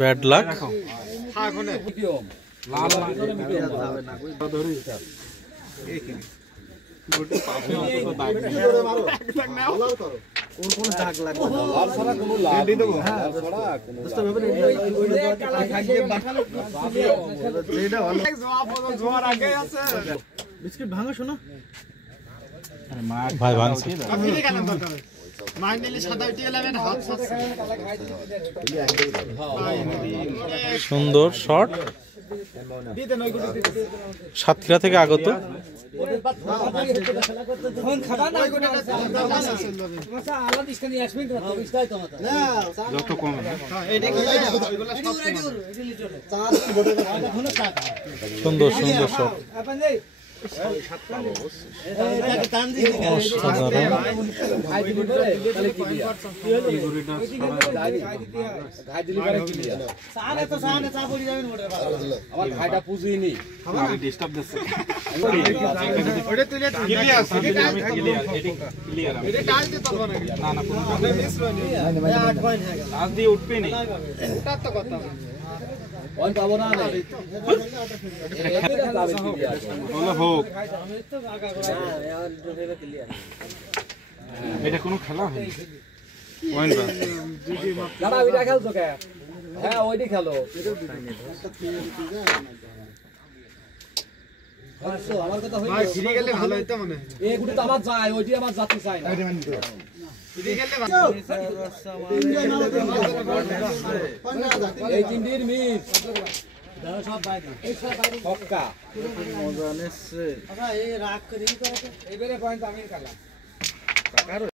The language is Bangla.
Bad luck. বিস্কিট ভাঙো শোনো ভাই ভাঙছে সুন্দর শট সাতক্ষীরা থেকে আগত সুন্দর সুন্দর শট এটা কোনো খেলা হয় খেলছো কে? হ্যাঁ ওইটি খেলো। আমার কথা ফিরে গেলে ভালো হইতো মনে হয়। এগুলো তো আমার যায়, ওইটি আমার যাতে চাই না। এই তিনটির মিস সব বাইরে পক্কা মজা নেছে। এই রাগ করে এইবারে পয়েন্ট আমি খেলাম।